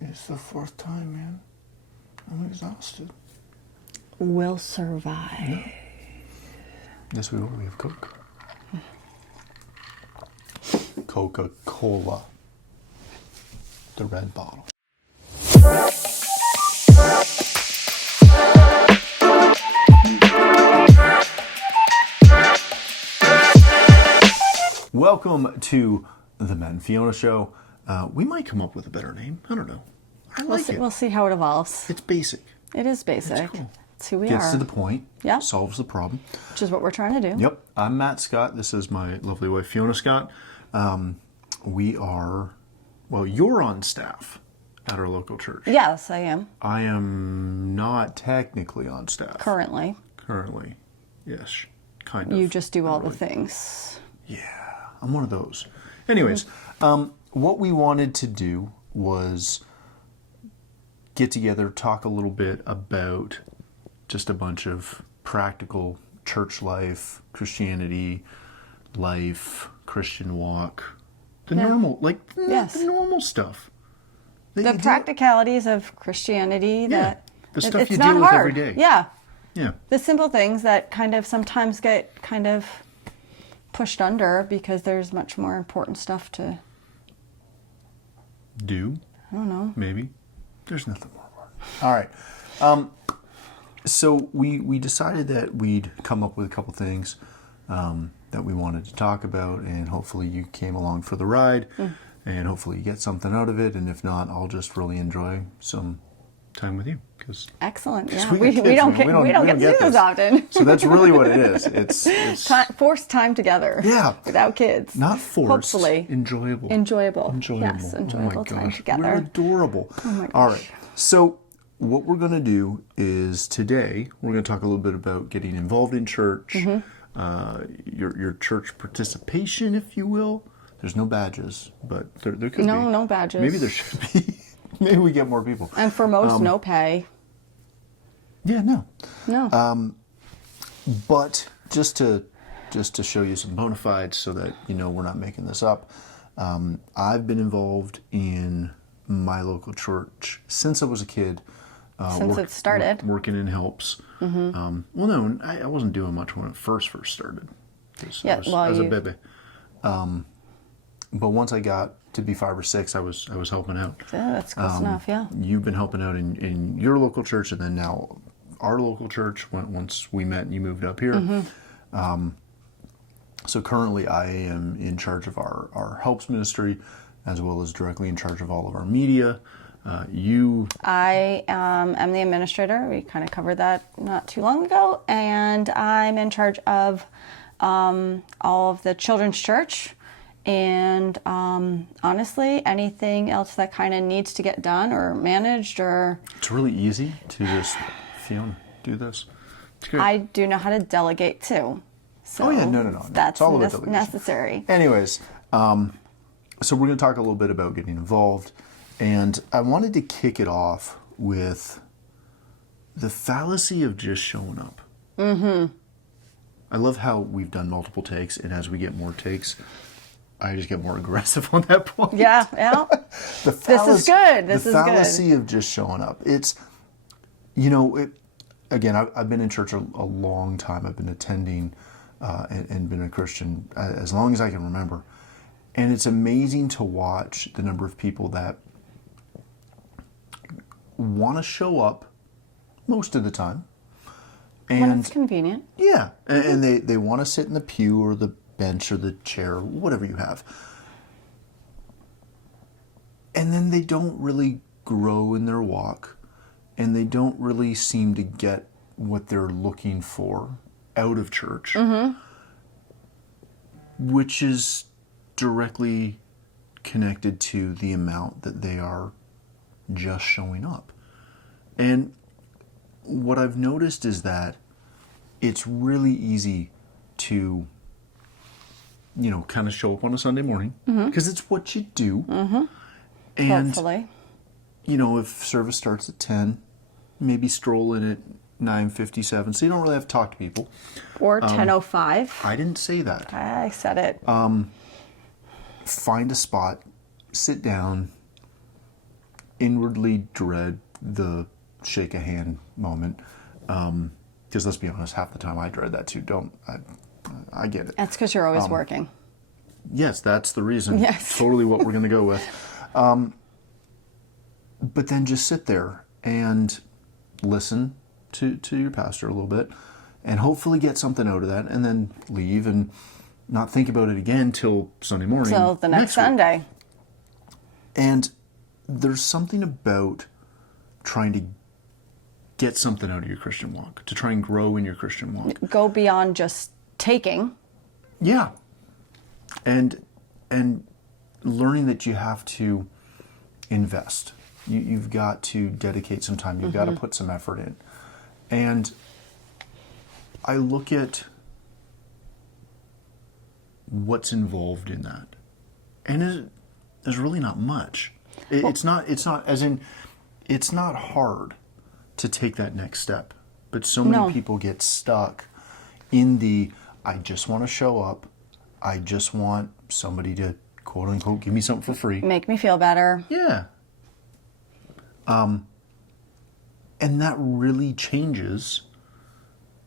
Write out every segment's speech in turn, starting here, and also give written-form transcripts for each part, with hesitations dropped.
It's the fourth time, man. I'm exhausted. We'll survive. Yeah. Yes, we will. We have Coke. Coca-Cola. The red bottle. Welcome to the Matt and Fiona Show. We might come up with a better name. I don't know. We'll see how it evolves. It's basic. It is basic. It's cool. It's who we Gets are. to the point. Yeah. Solves the problem. Which is what we're trying to do. Yep. I'm Matt Scott. This is my lovely wife, Fiona Scott. We are, well, you're on staff at our local church. Yes, I am. I am not technically on staff. Currently. Currently. Yes. Kind of. You just do all the things. Yeah. I'm one of those. Anyways, what we wanted to do was get together, talk a little bit about just a bunch of practical church life, Christianity, life, Christian walk, the normal, the normal stuff. The practicalities of Christianity that the stuff it's you not deal with hard. every day. Yeah. Yeah. The simple things that kind of sometimes get kind of pushed under because there's much more important stuff to do. I don't know. Maybe. There's nothing more important. All right. So we decided that we'd come up with a couple things that we wanted to talk about, and hopefully you came along for the ride, and hopefully you get something out of it, and if not, I'll just really enjoy some time with you. Excellent. Yeah, we don't get to do this often. So that's really what it is. It's forced time together. Yeah. Without kids. Not forced. Hopefully. Enjoyable. Yes, enjoyable time together. We're adorable. Oh my gosh. All right. So what we're going to do is today we're going to talk a little bit about getting involved in church, your church participation, if you will. There's no badges, but there could be. No badges. Maybe there should be. Maybe we get more people. And for most, no pay. Yeah, No. But just to show you some bona fides so that you know we're not making this up, I've been involved in my local church since I was a kid. Since it started. Working in helps. Well, no, I wasn't doing much when it first started. Yeah, I was a baby. But once I got to be 5 or 6, I was helping out. Yeah, that's close enough, yeah. You've been helping out in your local church, and then now our local church, once we met and you moved up here. So currently I am in charge of our helps ministry, as well as directly in charge of all of our media. I am the administrator. We kind of covered that not too long ago. And I'm in charge of all of the children's church. And honestly, anything else that kind of needs to get done or managed or... It's really easy to just, Fiona, do this. I do know how to delegate too. So no. That's all about necessary. Anyways, so we're going to talk a little bit about getting involved. And I wanted to kick it off with the fallacy of just showing up. I love how we've done multiple takes, and as we get more takes, I just get more aggressive on that point. Yeah. This is good. The fallacy of just showing up. It's, again, I've been in church a long time. I've been attending and been a Christian as long as I can remember. And it's amazing to watch the number of people that want to show up most of the time. And when it's convenient. Yeah. And they want to sit in the pew or the bench or the chair, whatever you have. And then they don't really grow in their walk, and they don't really seem to get what they're looking for out of church, which is directly connected to the amount that they are just showing up. And what I've noticed is that it's really easy to kind of show up on a Sunday morning because it's what you do. And, hopefully. If service starts at 10, maybe stroll in at 9:57, so you don't really have to talk to people. Or 10:05. I didn't say that. I said it. Find a spot, sit down, inwardly dread the shake a hand moment. Because let's be honest, half the time I dread that too. I get it. That's because you're always working. Yes, that's the reason. Yes. Totally what we're going to go with. But then just sit there and listen to your pastor a little bit and hopefully get something out of that, and then leave and not think about it again till Sunday morning. So the next Sunday. Week. And there's something about trying to get something out of your Christian walk, to try and grow in your Christian walk. Go beyond just taking. Yeah. And learning that you have to invest. You've got to dedicate some time. You've got to put some effort in. And I look at what's involved in that, and there's really not much. It's not as in, it's not hard to take that next step. But so many people get stuck in the, I just want to show up. I just want somebody to, quote unquote, give me something for free. Make me feel better. Yeah. And that really changes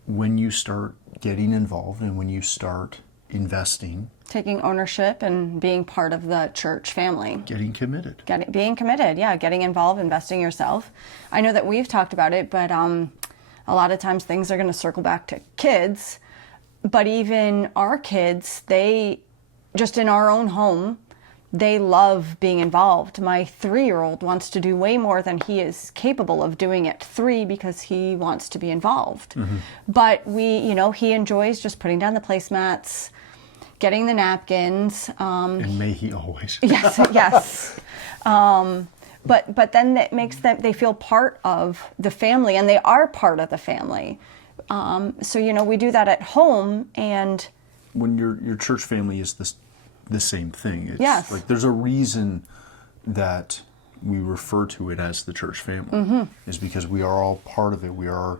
when you start getting involved and when you start investing. Taking ownership and being part of the church family. Getting committed. Being committed, yeah. Getting involved, investing yourself. I know that we've talked about it, but a lot of times things are going to circle back to kids. But even our kids, they, just in our own home, they love being involved. My 3-year-old wants to do way more than he is capable of doing at 3 because he wants to be involved. But he enjoys just putting down the placemats, getting the napkins. And may he always. Yes, yes. But then that makes them, they feel part of the family, and they are part of the family. So, we do that at home, and when your church family is the same thing. It's yes. Like there's a reason that we refer to it as the church family, is because we are all part of it. We are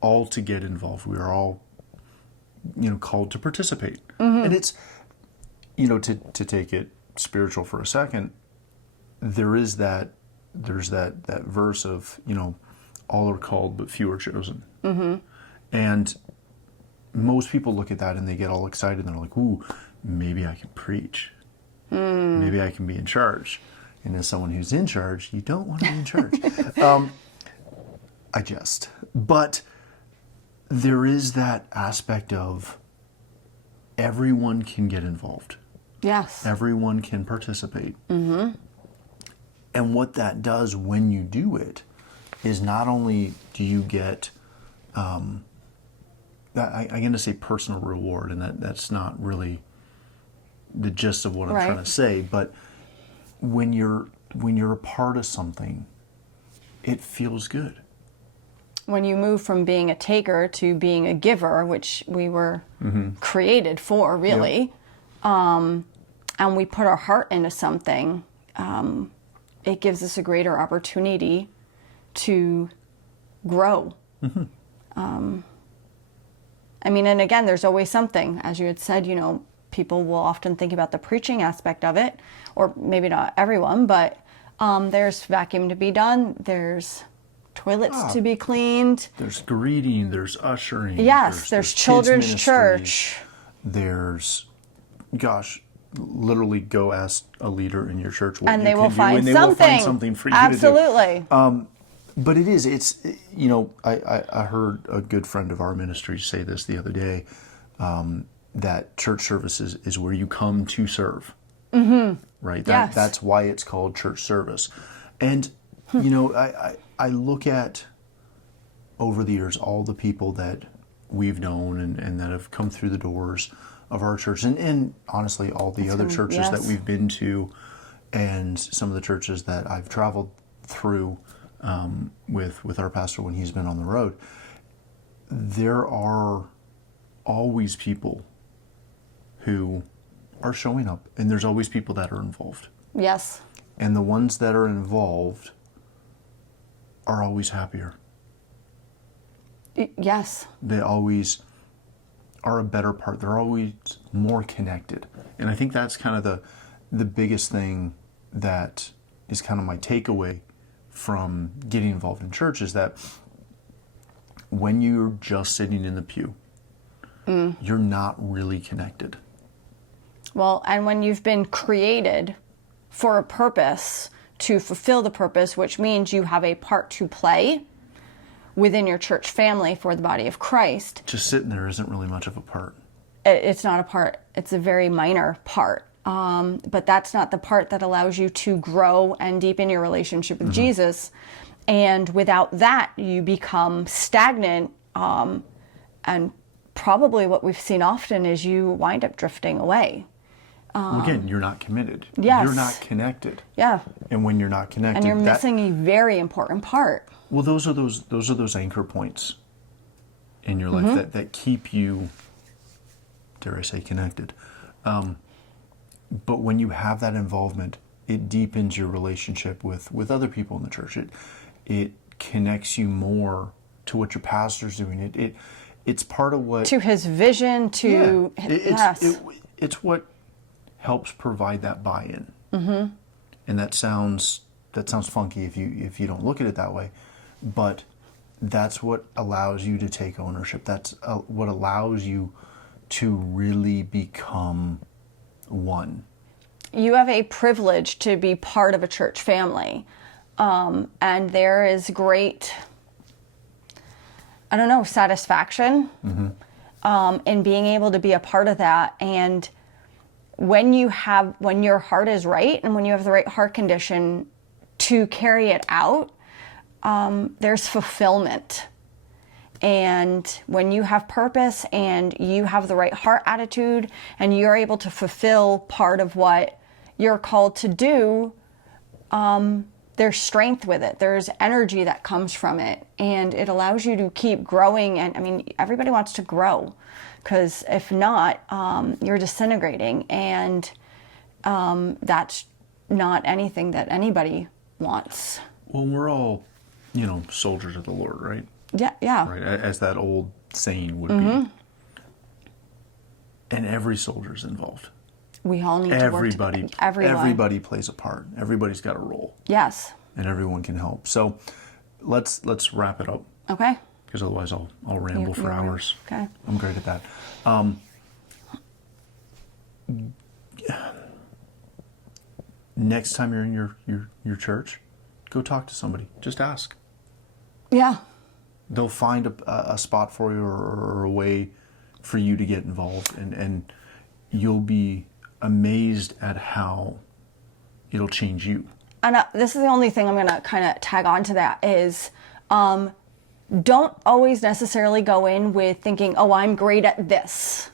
all to get involved. We are all, called to participate. And it's, to take it spiritual for a second, there's that verse of, all are called but few are chosen. And most people look at that and they get all excited and they're like, ooh, maybe I can preach. Maybe I can be in charge. And as someone who's in charge, you don't want to be in charge. I jest. But there is that aspect of everyone can get involved. yes. Everyone can participate. And what that does when you do it is not only do you get, I'm going to say personal reward, and that's not really the gist of what I'm trying to say, but when you're a part of something, it feels good. When you move from being a taker to being a giver, which we were created for, really, and we put our heart into something, it gives us a greater opportunity to grow. And again, there's always something. As you had said, people will often think about the preaching aspect of it, or maybe not everyone, but there's vacuum to be done, there's toilets to be cleaned. There's greeting, there's ushering. Yes, there's children's kids church. There's, literally go ask a leader in your church what And you they can will do, find and they something. will find something for you Absolutely. to do. But it's, I heard a good friend of our ministry say this the other day, that church services is where you come to serve. Right? Yes. That's why it's called church service. And, I look at, over the years, all the people that we've known and that have come through the doors of our church, and honestly, all the other churches that we've been to, and some of the churches that I've traveled through with our pastor when he's been on the road. There are always people who are showing up, and there's always people that are involved. Yes. And the ones that are involved are always happier. Yes. They always are a better part. They're always more connected. And I think that's kind of the biggest thing that is kind of my takeaway from getting involved in church is that when you're just sitting in the pew, you're not really connected. Well, and when you've been created for a purpose to fulfill the purpose, which means you have a part to play within your church family for the body of Christ. Just sitting there isn't really much of a part. It's not a part. It's a very minor part. But that's not the part that allows you to grow and deepen your relationship with Jesus. And without that, you become stagnant. And probably what we've seen often is you wind up drifting away. Well, again, you're not committed. Yes. You're not connected. Yeah. And when you're not connected, And you're missing a very important part. Well, those are those anchor points in your life that keep you, dare I say, connected. But when you have that involvement, it deepens your relationship with other people in the church. It connects you more to what your pastor's doing. It's part of what, To his vision, to yes. it's what helps provide that buy-in. Mm-hmm. And that sounds funky if you don't look at it that way, but that's what allows you to take ownership. That's what allows you to really become one. You have a privilege to be part of a church family. And there is great, satisfaction in being able to be a part of that. And when your heart is right and when you have the right heart condition to carry it out, there's fulfillment. And when you have purpose and you have the right heart attitude and you're able to fulfill part of what you're called to do, there's strength with it. There's energy that comes from it. And it allows you to keep growing. And everybody wants to grow, because if not, you're disintegrating. And that's not anything that anybody wants. Well, we're all, soldiers of the Lord, right? Yeah. Right, as that old saying would be. And every soldier's involved. We all need to work together. Everybody plays a part. Everybody's got a role. Yes. And everyone can help. So let's wrap it up. Okay. Because otherwise I'll ramble for hours. Okay. I'm great at that. Next time you're in your church, go talk to somebody. Just ask. Yeah. They'll find a spot for you or a way for you to get involved, and you'll be amazed at how it'll change you. And this is the only thing I'm going to kind of tag on to that is don't always necessarily go in with thinking, oh, I'm great at this,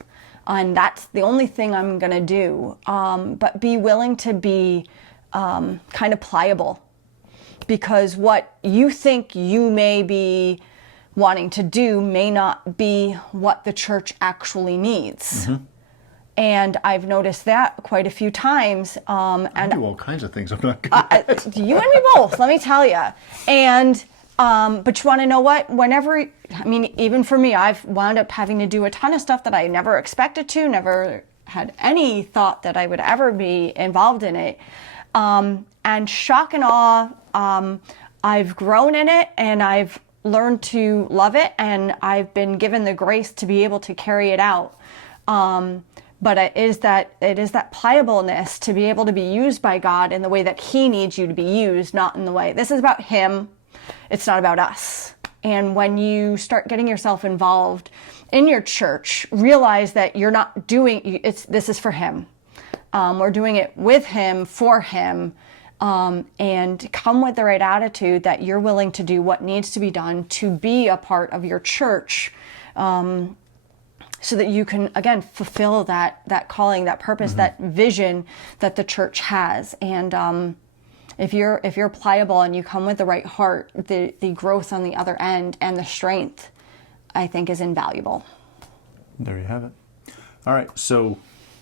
and that's the only thing I'm going to do. But be willing to be kind of pliable, because what you think you may be wanting to do may not be what the church actually needs. Mm-hmm. And I've noticed that quite a few times. I do all kinds of things I'm not good at. You and me both, let me tell you. And but you want to know what? Even for me, I've wound up having to do a ton of stuff that I never expected to, never had any thought that I would ever be involved in it. And shock and awe, I've grown in it and I've learned to love it, and I've been given the grace to be able to carry it out. But it is that pliableness to be able to be used by God in the way that He needs you to be used, not in the way. This is about Him. It's not about us. And when you start getting yourself involved in your church, realize that you're not doing this is for Him. We're doing it with Him, for Him, and come with the right attitude that you're willing to do what needs to be done to be a part of your church. So that you can, again, fulfill that calling, that purpose, that vision that the church has. And if you're pliable and you come with the right heart, the growth on the other end and the strength, I think, is invaluable. There you have it. All right. So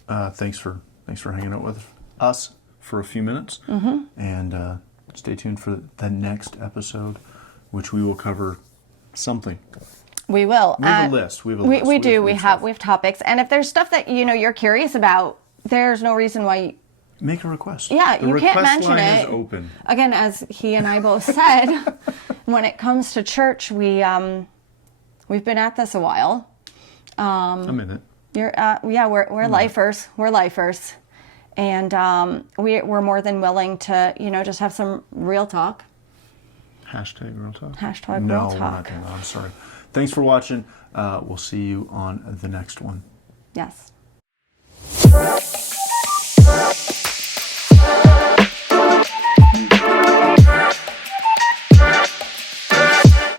thanks for hanging out with us for a few minutes. Mm-hmm. And stay tuned for the next episode, which we will cover something. We will. We have a list. We have topics. And if there's stuff that you're curious about, there's no reason why make a request. Yeah, The you can't request mention line it. is open. Again, as he and I both said, when it comes to church, we've been at this a while. I'm in it. We're lifers. We're lifers, and we're more than willing to, just have some real talk. Hashtag real talk. Hashtag No, real we're not talk. doing that. I'm sorry. Thanks for watching. We'll see you on the next one. Yes.